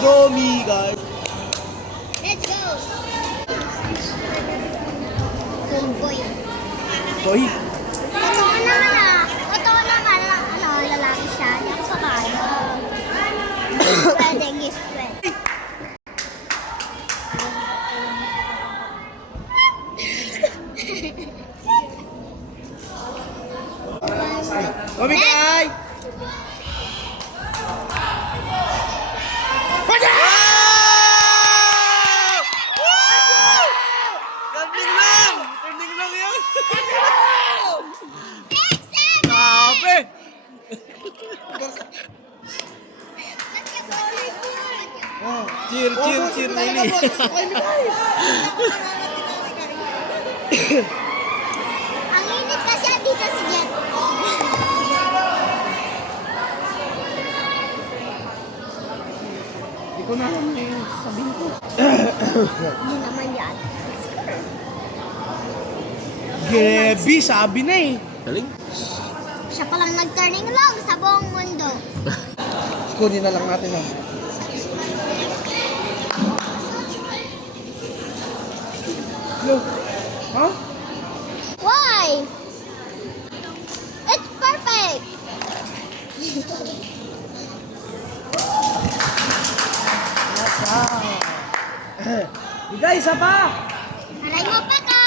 go, me, guys. Let's go. Tomboy. Boy. Totoo naman, lalaki siya. Hindi ako papayag. Pwede, gift pwede. Mamigay! Trending lang! Trending lang yun! Grabe! Cheer, cheer, cheer, Lily. Ang init kasi dito si Jet. Hindi ko na alam na yung sabihin ko. Hindi naman yan. Grabe, sabi na eh. Galing. Siya palang nag-turning long sa buong mundo. Kunin na lang natin ah. Hello? Ha? Why? It's perfect. Bigay, isa pa! Aray mo pa ka.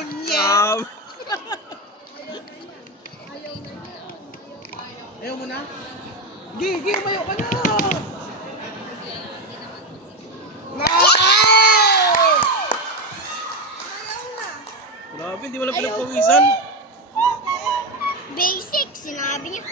Unyam! Ayaw mo na? Gigi, umayo ka na! No! Grabe, hindi mo lang pinagpawisan. Basic, sinabi niya.